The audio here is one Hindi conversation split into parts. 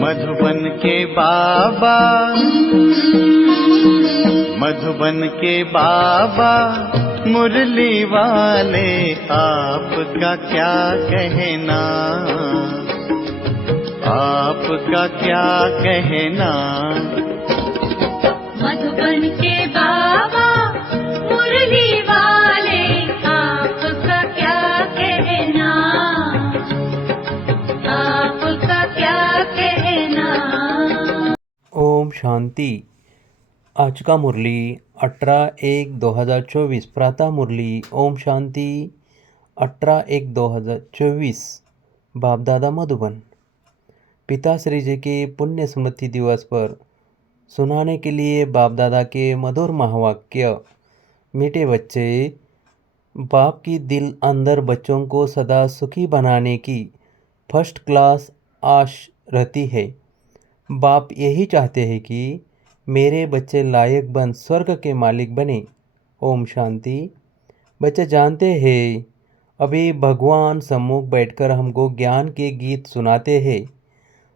मधुबन के बाबा, मधुबन के बाबा मुरली वाले, आपका क्या कहना, आपका क्या कहना। मधुबन के बाबा मुरली वाले, आपका क्या कहना, आपका क्या कहना। ओम शांति। आज का मुरली 18/1/2024 प्रातः मुरली। ओम शांति। 18/1/2024 बाप दादा मधुबन। पिता श्री जी के पुण्य स्मृति दिवस पर सुनाने के लिए बाप दादा के मधुर महावाक्य। मीठे बच्चे, बाप की दिल अंदर बच्चों को सदा सुखी बनाने की फर्स्ट क्लास आश रहती है। बाप यही चाहते हैं कि मेरे बच्चे लायक बन स्वर्ग के मालिक बने। ओम शांति। बच्चे जानते हैं, अभी भगवान सम्मुख बैठकर हमको ज्ञान के गीत सुनाते हैं,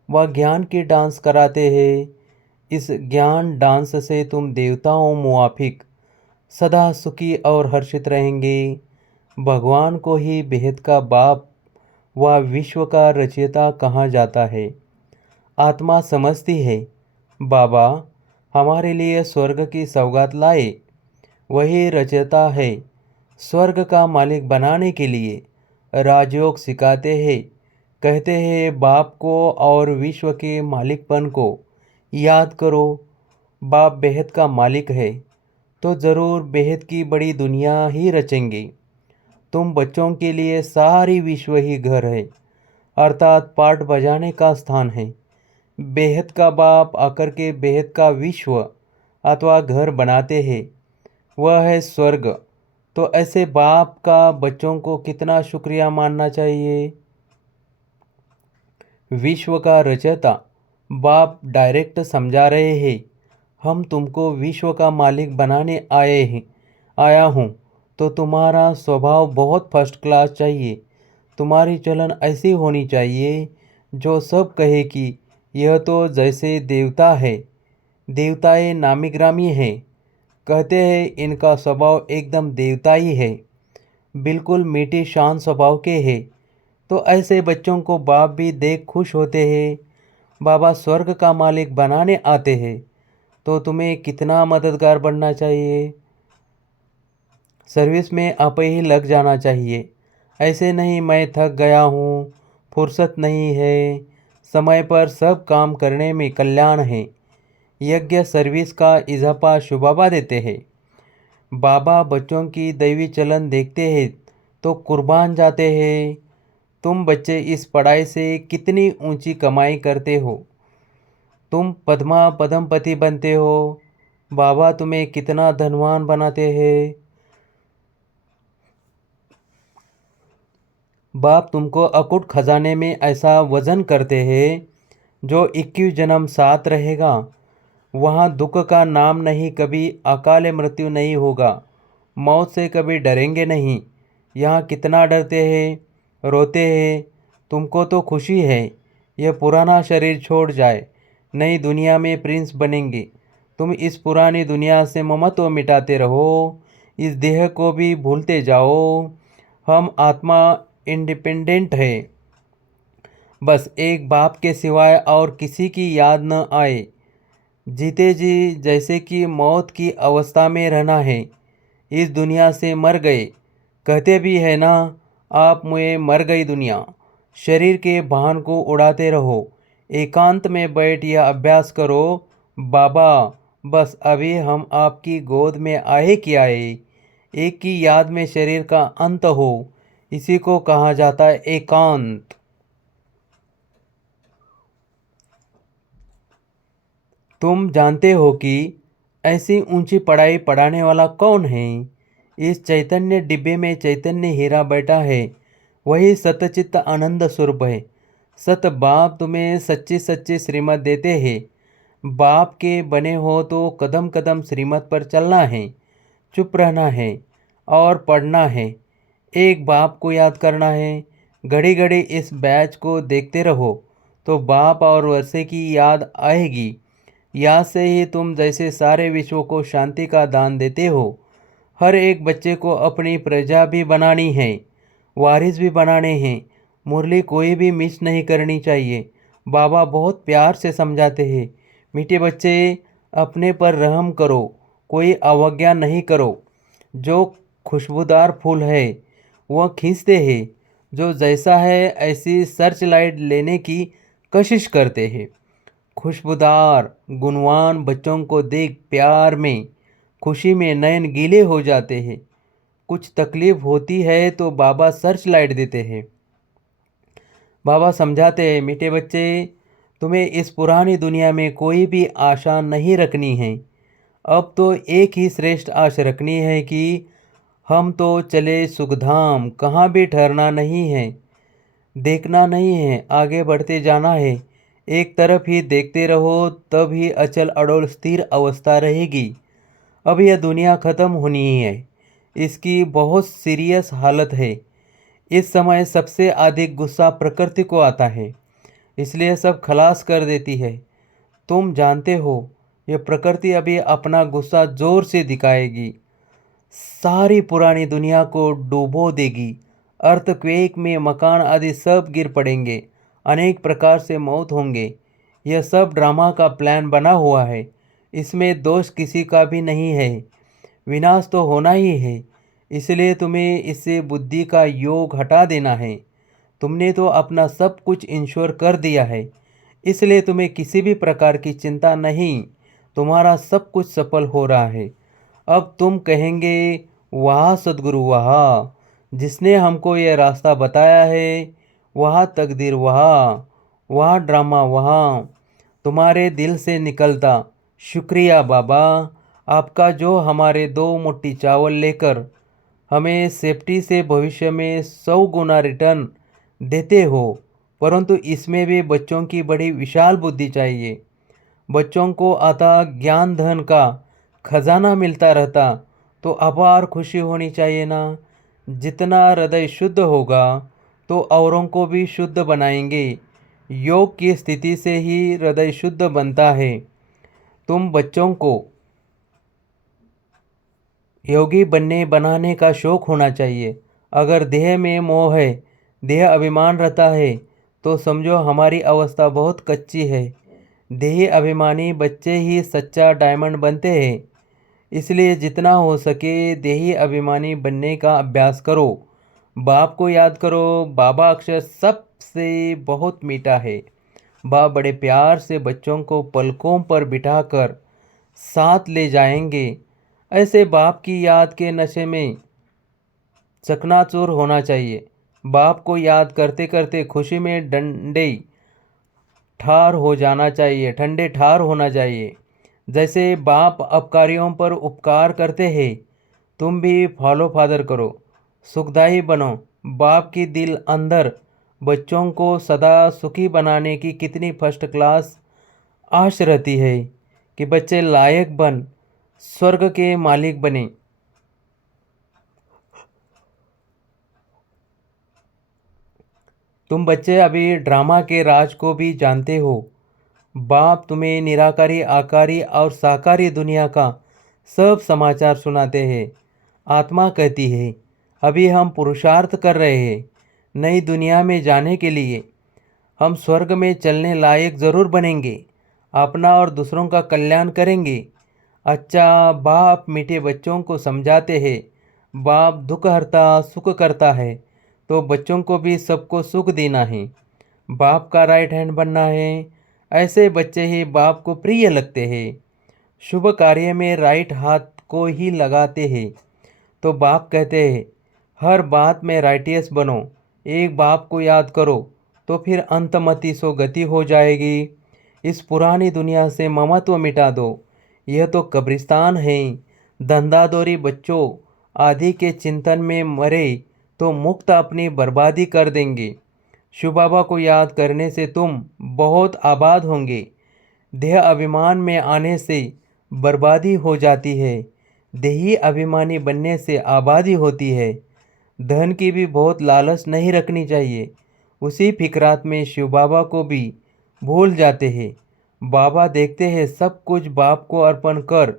वह ज्ञान की डांस कराते हैं। इस ज्ञान डांस से तुम देवताओं मुआफिक सदा सुखी और हर्षित रहेंगे। भगवान को ही बेहद का बाप व विश्व का रचयिता कहा जाता है। आत्मा समझती है बाबा हमारे लिए स्वर्ग की सौगात लाए, वही रचयिता है। स्वर्ग का मालिक बनाने के लिए राजयोग सिखाते हैं। कहते हैं बाप को और विश्व के मालिकपन को याद करो। बाप बेहद का मालिक है तो ज़रूर बेहद की बड़ी दुनिया ही रचेंगे। तुम बच्चों के लिए सारी विश्व ही घर है, अर्थात पाठ बजाने का स्थान है। बेहद का बाप आकर के बेहद का विश्व अथवा घर बनाते हैं, वह है स्वर्ग। तो ऐसे बाप का बच्चों को कितना शुक्रिया मानना चाहिए। विश्व का रचयिता बाप डायरेक्ट समझा रहे हैं, हम तुमको विश्व का मालिक बनाने आया हूँ, तो तुम्हारा स्वभाव बहुत फर्स्ट क्लास चाहिए। तुम्हारी चलन ऐसी होनी चाहिए जो सब कहे कि यह तो जैसे देवता है। देवताएं नामी ग्रामी हैं, कहते हैं इनका स्वभाव एकदम देवताई है, बिल्कुल मीठी शांत स्वभाव के हैं। तो ऐसे बच्चों को बाप भी देख खुश होते हैं। बाबा स्वर्ग का मालिक बनाने आते हैं, तो तुम्हें कितना मददगार बनना चाहिए। सर्विस में आप ही लग जाना चाहिए। ऐसे नहीं मैं थक गया हूँ, फुर्सत नहीं है, समय पर सब काम करने में कल्याण है। यज्ञ सर्विस का इजाफा शुभाबा देते हैं। बाबा बच्चों की दैवी चलन देखते हैं तो कुर्बान जाते हैं। तुम बच्चे इस पढ़ाई से कितनी ऊंची कमाई करते हो, तुम पद्मपति बनते हो। बाबा तुम्हें कितना धनवान बनाते हैं। बाप तुमको अकुट खजाने में ऐसा वजन करते हैं जो 21 जन्म साथ रहेगा। वहाँ दुख का नाम नहीं, कभी अकाल मृत्यु नहीं होगा, मौत से कभी डरेंगे नहीं। यहाँ कितना डरते हैं, रोते हैं। तुमको तो खुशी है यह पुराना शरीर छोड़ जाए, नई दुनिया में प्रिंस बनेंगे। तुम इस पुरानी दुनिया से ममत्व मिटाते रहो, इस देह को भी भूलते जाओ। हम आत्मा इंडिपेंडेंट है, बस एक बाप के सिवाय और किसी की याद न आए। जीते जी जैसे कि मौत की अवस्था में रहना है। इस दुनिया से मर गए, कहते भी है ना, आप मुझे मर गई दुनिया। शरीर के भान को उड़ाते रहो, एकांत में बैठ यह अभ्यास करो। बाबा बस अभी हम आपकी गोद में आए कि आए, एक की याद में शरीर का अंत हो, इसी को कहा जाता है एकांत। तुम जानते हो कि ऐसी ऊंची पढ़ाई पढ़ाने वाला कौन है। इस चैतन्य डिब्बे में चैतन्य हीरा बैठा है, वही सतचित्त आनंद स्वरूप है। सत बाप तुम्हें सच्ची सच्ची श्रीमत देते हैं। बाप के बने हो तो कदम कदम श्रीमत पर चलना है, चुप रहना है और पढ़ना है। एक बाप को याद करना है। घड़ी घड़ी इस बैच को देखते रहो तो बाप और वर्षे की याद आएगी। याद से ही तुम जैसे सारे विश्व को शांति का दान देते हो। हर एक बच्चे को अपनी प्रजा भी बनानी है, वारिस भी बनाने हैं। मुरली कोई भी मिस नहीं करनी चाहिए। बाबा बहुत प्यार से समझाते हैं, मीठे बच्चे अपने पर रहम करो, कोई अवज्ञा नहीं करो। जो खुशबूदार फूल है वह खींचते हैं, जो जैसा है ऐसी सर्च लाइट लेने की कोशिश करते हैं। खुशबूदार गुणवान बच्चों को देख प्यार में खुशी में नयन गीले हो जाते हैं। कुछ तकलीफ होती है तो बाबा सर्च लाइट देते हैं। बाबा समझाते हैं, मीठे बच्चे तुम्हें इस पुरानी दुनिया में कोई भी आशा नहीं रखनी है। अब तो एक ही श्रेष्ठ आशा रखनी है कि हम तो चले सुखधाम, कहाँ भी ठहरना नहीं है, देखना नहीं है, आगे बढ़ते जाना है। एक तरफ ही देखते रहो तब ही अचल अडोल स्थिर अवस्था रहेगी। अब यह दुनिया ख़त्म होनी ही है, इसकी बहुत सीरियस हालत है। इस समय सबसे अधिक गुस्सा प्रकृति को आता है, इसलिए सब खलास कर देती है। तुम जानते हो यह प्रकृति अभी अपना गुस्सा जोर से दिखाएगी, सारी पुरानी दुनिया को डुबो देगी। अर्थक्वेक में मकान आदि सब गिर पड़ेंगे, अनेक प्रकार से मौत होंगे। यह सब ड्रामा का प्लान बना हुआ है, इसमें दोष किसी का भी नहीं है। विनाश तो होना ही है, इसलिए तुम्हें इससे बुद्धि का योग हटा देना है। तुमने तो अपना सब कुछ इंश्योर कर दिया है, इसलिए तुम्हें किसी भी प्रकार की चिंता नहीं, तुम्हारा सब कुछ सफल हो रहा है। अब तुम कहेंगे, वाह सद्गुरु वाह, जिसने हमको यह रास्ता बताया है, वह तकदीर वह ड्रामा वहाँ तुम्हारे दिल से निकलता। शुक्रिया बाबा, आपका जो हमारे 2 मुट्ठी चावल लेकर हमें सेफ्टी से भविष्य में 100 गुना रिटर्न देते हो। परंतु इसमें भी बच्चों की बड़ी विशाल बुद्धि चाहिए। बच्चों को अतः ज्ञान धन का खजाना मिलता रहता तो अपार खुशी होनी चाहिए ना। जितना हृदय शुद्ध होगा तो औरों को भी शुद्ध बनाएंगे। योग की स्थिति से ही हृदय शुद्ध बनता है। तुम बच्चों को योगी बनाने का शौक होना चाहिए। अगर देह में मोह है, देह अभिमान रहता है, तो समझो हमारी अवस्था बहुत कच्ची है। देही अभिमानी बच्चे ही सच्चा डायमंड बनते हैं। इसलिए जितना हो सके देही अभिमानी बनने का अभ्यास करो। बाप को याद करो। बाबा अक्षर सबसे बहुत मीठा है। बाप बड़े प्यार से बच्चों को पलकों पर बिठाकर साथ ले जाएंगे। ऐसे बाप की याद के नशे में चकनाचूर होना चाहिए। बाप को याद करते करते खुशी में ठंडे ठार होना चाहिए। जैसे बाप अपकारियों पर उपकार करते हैं, तुम भी फॉलो फादर करो, सुखदायी बनो। बाप की दिल अंदर बच्चों को सदा सुखी बनाने की कितनी फर्स्ट क्लास आश रहती है कि बच्चे लायक बन स्वर्ग के मालिक बने। तुम बच्चे अभी ड्रामा के राज को भी जानते हो। बाप तुम्हें निराकारी आकारी और साकारी दुनिया का सब समाचार सुनाते हैं। आत्मा कहती है, अभी हम पुरुषार्थ कर रहे हैं नई दुनिया में जाने के लिए। हम स्वर्ग में चलने लायक ज़रूर बनेंगे, अपना और दूसरों का कल्याण करेंगे। अच्छा, बाप मीठे बच्चों को समझाते हैं। बाप दुख हरता सुख करता है, तो बच्चों को भी सबको सुख देना है। बाप का राइट हैंड बनना है। ऐसे बच्चे ही बाप को प्रिय लगते हैं। शुभ कार्य में राइट हाथ को ही लगाते हैं। तो बाप कहते हैं, हर बात में राइटियस बनो। एक बाप को याद करो तो फिर अंतमति सो गति हो जाएगी। इस पुरानी दुनिया से ममत्व मिटा दो। यह तो कब्रिस्तान है। धंधादौरी बच्चों आदि के चिंतन में मरे तो मुक्त अपनी बर्बादी कर देंगे। शिव बाबा को याद करने से तुम बहुत आबाद होंगे। देह अभिमान में आने से बर्बादी हो जाती है, देही अभिमानी बनने से आबादी होती है। धन की भी बहुत लालच नहीं रखनी चाहिए। उसी फिक्रात में शिव बाबा को भी भूल जाते हैं। बाबा देखते हैं सब कुछ बाप को अर्पण कर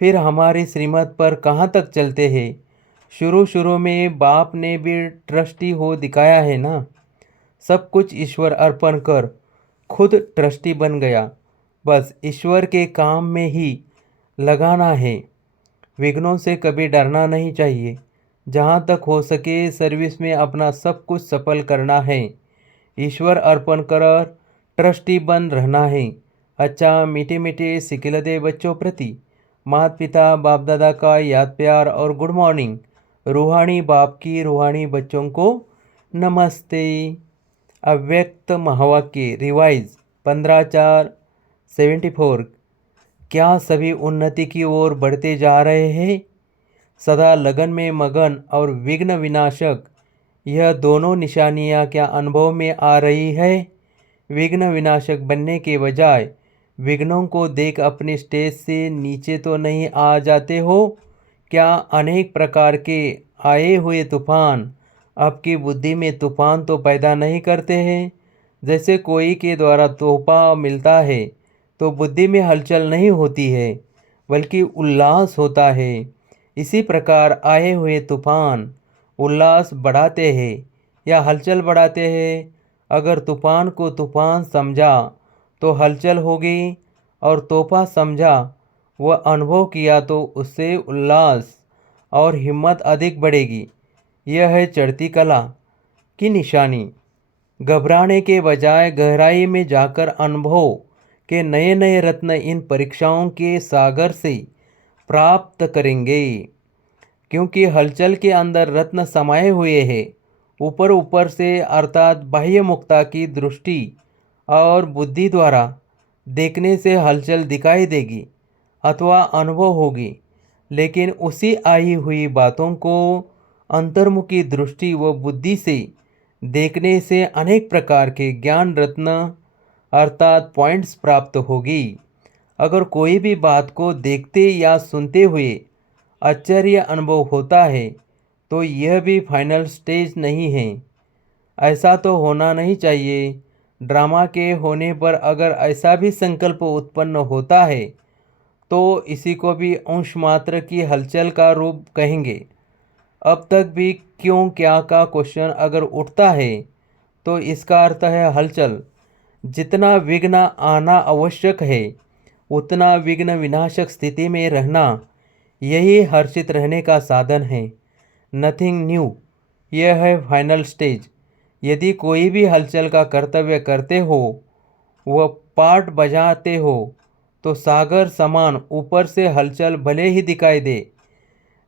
फिर हमारी श्रीमत पर कहाँ तक चलते हैं। शुरू शुरू में बाप ने भी ट्रस्टी हो दिखाया है ना। सब कुछ ईश्वर अर्पण कर खुद ट्रस्टी बन गया। बस ईश्वर के काम में ही लगाना है। विघ्नों से कभी डरना नहीं चाहिए। जहाँ तक हो सके सर्विस में अपना सब कुछ सफल करना है। ईश्वर अर्पण कर ट्रस्टी बन रहना है। अच्छा, मीठे मीठे सिकिलदे बच्चों प्रति माता पिता बाप दादा का याद प्यार और गुड मॉर्निंग। रूहानी बाप की रूहानी बच्चों को नमस्ते। अव्यक्त महावाक्य रिवाइज 15/4/74। क्या सभी उन्नति की ओर बढ़ते जा रहे हैं? सदा लगन में मगन और विघ्न विनाशक, यह दोनों निशानियां क्या अनुभव में आ रही है? विघ्न विनाशक बनने के बजाय विघ्नों को देख अपने स्टेज से नीचे तो नहीं आ जाते हो? क्या अनेक प्रकार के आए हुए तूफान आपकी बुद्धि में तूफान तो पैदा नहीं करते हैं? जैसे कोई के द्वारा तोहफा मिलता है तो बुद्धि में हलचल नहीं होती है बल्कि उल्लास होता है। इसी प्रकार आए हुए तूफान उल्लास बढ़ाते हैं या हलचल बढ़ाते हैं। अगर तूफान को तूफान समझा तो हलचल होगी और तोहफा समझा वह अनुभव किया तो उससे उल्लास और हिम्मत अधिक बढ़ेगी। यह है चढ़ती कला की निशानी। घबराने के बजाय गहराई में जाकर अनुभव के नए नए रत्न इन परीक्षाओं के सागर से प्राप्त करेंगे। क्योंकि हलचल के अंदर रत्न समाये हुए हैं। ऊपर ऊपर से अर्थात बाह्य मुक्ता की दृष्टि और बुद्धि द्वारा देखने से हलचल दिखाई देगी अथवा अनुभव होगी, लेकिन उसी आई हुई बातों को अंतर्मुखी दृष्टि व बुद्धि से देखने से अनेक प्रकार के ज्ञान रत्न अर्थात पॉइंट्स प्राप्त होगी। अगर कोई भी बात को देखते या सुनते हुए आश्चर्य अनुभव होता है तो यह भी फाइनल स्टेज नहीं है। ऐसा तो होना नहीं चाहिए। ड्रामा के होने पर अगर ऐसा भी संकल्प उत्पन्न होता है तो इसी को भी अंश मात्र की हलचल का रूप कहेंगे। अब तक भी क्यों क्या का क्वेश्चन अगर उठता है तो इसका अर्थ है हलचल। जितना विघ्न आना आवश्यक है उतना विघ्न विनाशक स्थिति में रहना यही हर्षित रहने का साधन है। नथिंग न्यू, यह है फाइनल स्टेज। यदि कोई भी हलचल का कर्तव्य करते हो वह पार्ट बजाते हो तो सागर समान ऊपर से हलचल भले ही दिखाई दे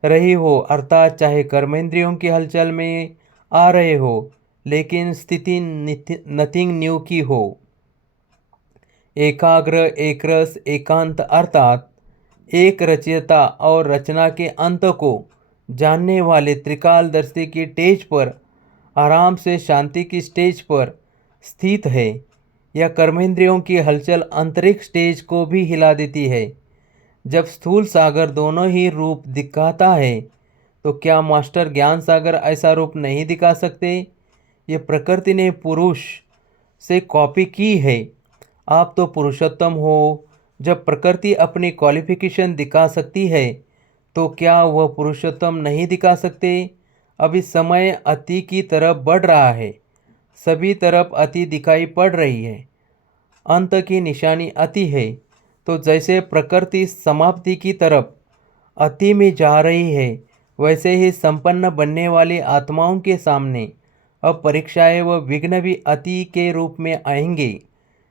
रही हो, अर्थात चाहे कर्मेंद्रियों की हलचल में आ रहे हो लेकिन स्थिति नथिंग न्यू की हो। एकाग्र एकरस एकांत अर्थात एक रचयिता और रचना के अंत को जानने वाले त्रिकालदर्शी की स्टेज पर आराम से शांति की स्टेज पर स्थित है। यह कर्मेंद्रियों की हलचल अंतरिक्ष स्टेज को भी हिला देती है। जब स्थूल सागर दोनों ही रूप दिखाता है तो क्या मास्टर ज्ञान सागर ऐसा रूप नहीं दिखा सकते? ये प्रकृति ने पुरुष से कॉपी की है। आप तो पुरुषोत्तम हो। जब प्रकृति अपनी क्वालिफिकेशन दिखा सकती है तो क्या वह पुरुषोत्तम नहीं दिखा सकते? अभी समय अति की तरफ बढ़ रहा है। सभी तरफ अति दिखाई पड़ रही है। अंत की निशानी अति है। तो जैसे प्रकृति समाप्ति की तरफ अति में जा रही है वैसे ही संपन्न बनने वाली आत्माओं के सामने अब परीक्षाएं व विघ्न भी अति के रूप में आएंगे।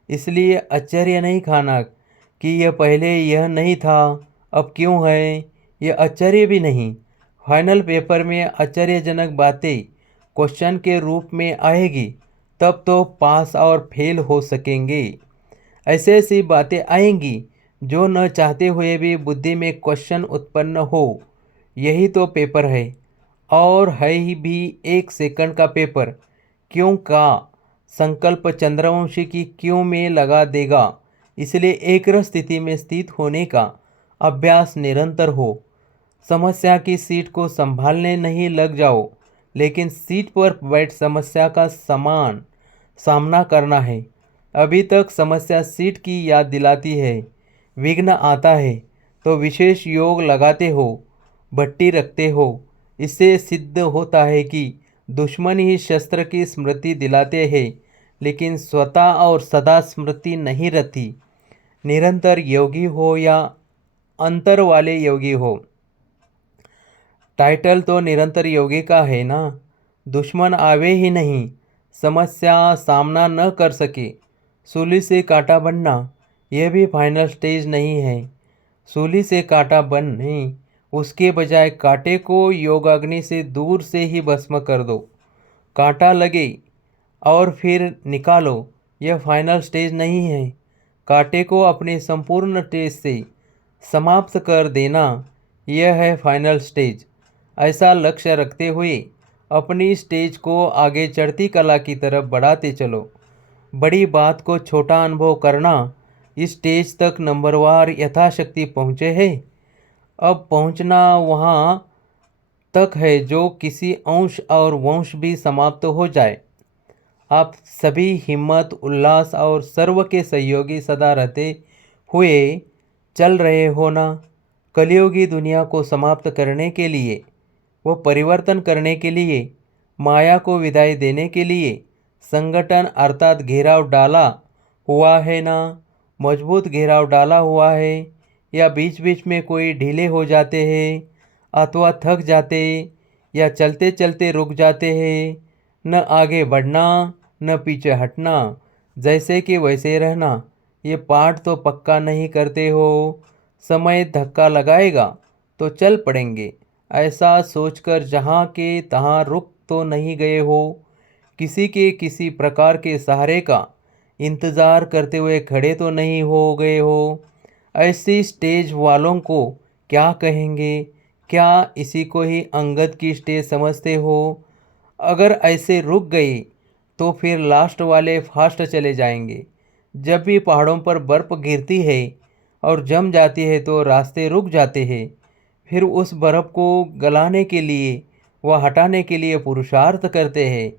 इसलिए आश्चर्य नहीं खाना कि यह पहले यह नहीं था अब क्यों है। यह आश्चर्य भी नहीं। फाइनल पेपर में आश्चर्यजनक बातें क्वेश्चन के रूप में आएगी तब तो पास और फेल हो सकेंगे। ऐसी ऐसी बातें आएंगी जो न चाहते हुए भी बुद्धि में क्वेश्चन उत्पन्न हो। यही तो पेपर है और है ही भी 1 सेकंड का पेपर। क्यों का संकल्प चंद्रवंशी की क्यों में लगा देगा। इसलिए एकरस स्थिति में स्थित होने का अभ्यास निरंतर हो। समस्या की सीट को संभालने नहीं लग जाओ लेकिन सीट पर बैठ समस्या का समान सामना करना है। अभी तक समस्या सीट की याद दिलाती है। विघ्न आता है तो विशेष योग लगाते हो, भट्टी रखते हो। इससे सिद्ध होता है कि दुश्मन ही शस्त्र की स्मृति दिलाते हैं, लेकिन स्वतः और सदा स्मृति नहीं रहती। निरंतर योगी हो या अंतर वाले योगी हो, टाइटल तो निरंतर योगी का है ना। दुश्मन आवे ही नहीं, समस्या सामना न कर सके, सूली से कांटा बनना, यह भी फाइनल स्टेज नहीं है। सूली से कांटा बनने, उसके बजाय कांटे को योगाग्नि से दूर से ही भस्म कर दो। कांटा लगे और फिर निकालो, यह फाइनल स्टेज नहीं है। कांटे को अपने संपूर्ण स्टेज से समाप्त कर देना, यह है फाइनल स्टेज। ऐसा लक्ष्य रखते हुए अपनी स्टेज को आगे चढ़ती कला की तरफ बढ़ाते चलो। बड़ी बात को छोटा अनुभव करना, इस स्टेज तक नंबरवार यथाशक्ति पहुँचे हैं। अब पहुँचना वहाँ तक है जो किसी अंश और वंश भी समाप्त हो जाए। आप सभी हिम्मत, उल्लास और सर्व के सहयोगी सदा रहते हुए चल रहे हो ना। कलियुगी दुनिया को समाप्त करने के लिए, वो परिवर्तन करने के लिए, माया को विदाई देने के लिए संगठन अर्थात घेराव डाला हुआ है ना। मजबूत घेराव डाला हुआ है या बीच बीच में कोई ढीले हो जाते हैं अथवा थक जाते या चलते चलते रुक जाते हैं। न आगे बढ़ना न पीछे हटना, जैसे कि वैसे रहना, ये पाठ तो पक्का नहीं करते हो। समय धक्का लगाएगा तो चल पड़ेंगे, ऐसा सोचकर जहाँ के तहाँ रुक तो नहीं गए हो। किसी के किसी प्रकार के सहारे का इंतज़ार करते हुए खड़े तो नहीं हो गए हो। ऐसी स्टेज वालों को क्या कहेंगे? क्या इसी को ही अंगद की स्टेज समझते हो? अगर ऐसे रुक गए तो फिर लास्ट वाले फास्ट चले जाएंगे। जब भी पहाड़ों पर बर्फ़ गिरती है और जम जाती है तो रास्ते रुक जाते हैं। फिर उस बर्फ़ को गलाने के लिए व हटाने के लिए पुरुषार्थ करते हैं।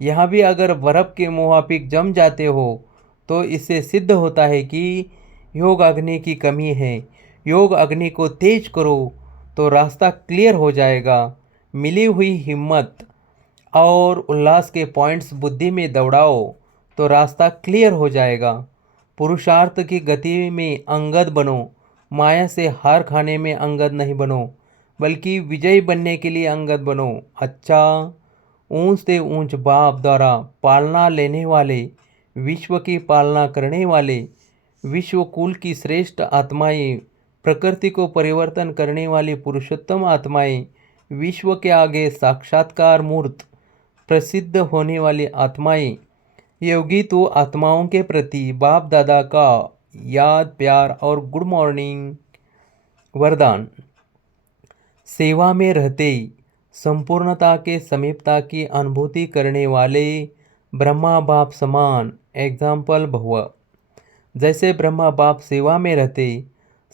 यहाँ भी अगर बर्फ़ के मुवाफिक जम जाते हो तो इससे सिद्ध होता है कि योग अग्नि की कमी है। योग अग्नि को तेज करो तो रास्ता क्लियर हो जाएगा। मिली हुई हिम्मत और उल्लास के पॉइंट्स बुद्धि में दौड़ाओ तो रास्ता क्लियर हो जाएगा। पुरुषार्थ की गति में अंगद बनो, माया से हार खाने में अंगद नहीं बनो, बल्कि विजयी बनने के लिए अंगद बनो। अच्छा, ऊंच से ऊंच बाप द्वारा पालना लेने वाले, विश्व की पालना करने वाले, विश्व कुल की श्रेष्ठ आत्माएं, प्रकृति को परिवर्तन करने वाली पुरुषोत्तम आत्माएं, विश्व के आगे साक्षात्कार मूर्त प्रसिद्ध होने वाली आत्माएं, योगी तो आत्माओं के प्रति बाप दादा का याद, प्यार और गुड मॉर्निंग वरदान। सेवा में रहते संपूर्णता के समीपता की अनुभूति करने वाले ब्रह्मा बाप समान एग्जाम्पल भव। जैसे ब्रह्मा बाप सेवा में रहते,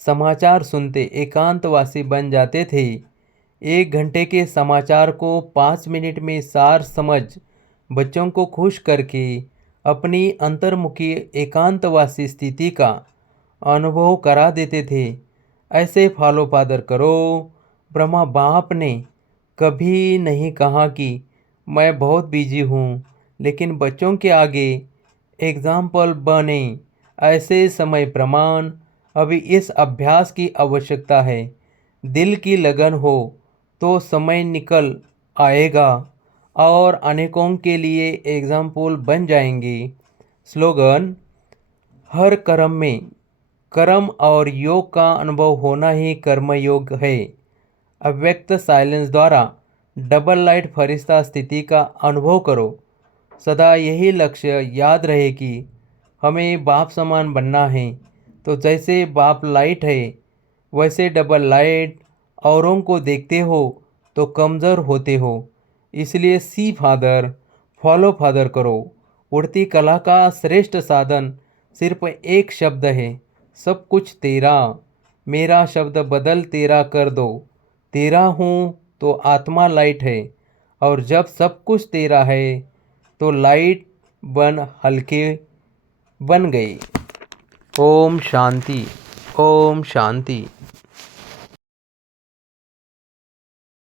समाचार सुनते एकांतवासी बन जाते थे। 1 घंटे के समाचार को 5 मिनट में सार समझ बच्चों को खुश करके अपनी अंतर्मुखी एकांतवासी स्थिति का अनुभव करा देते थे। ऐसे फॉलो फादर करो। ब्रह्मा बाप ने कभी नहीं कहा कि मैं बहुत बिजी हूँ, लेकिन बच्चों के आगे एग्जाम्पल बने। ऐसे समय प्रमाण। अभी इस अभ्यास की आवश्यकता है। दिल की लगन हो तो समय निकल आएगा और अनेकों के लिए एग्जाम्पल बन जाएंगे। स्लोगन: हर कर्म में कर्म और योग का अनुभव होना ही कर्मयोग है। अव्यक्त साइलेंस द्वारा डबल लाइट फरिश्ता स्थिति का अनुभव करो। सदा यही लक्ष्य याद रहे कि हमें बाप समान बनना है। तो जैसे बाप लाइट है, वैसे डबल लाइट औरों को देखते हो तो कमज़ोर होते हो। इसलिए सी फादर, फॉलो फादर करो। उड़ती कला का श्रेष्ठ साधन सिर्फ एक शब्द है, सब कुछ तेरा। मेरा शब्द बदल तेरा कर दो। तेरा हूँ तो आत्मा लाइट है, और जब सब कुछ तेरा है तो लाइट बन हल्के बन गई। ओम शांति। ओम शांति।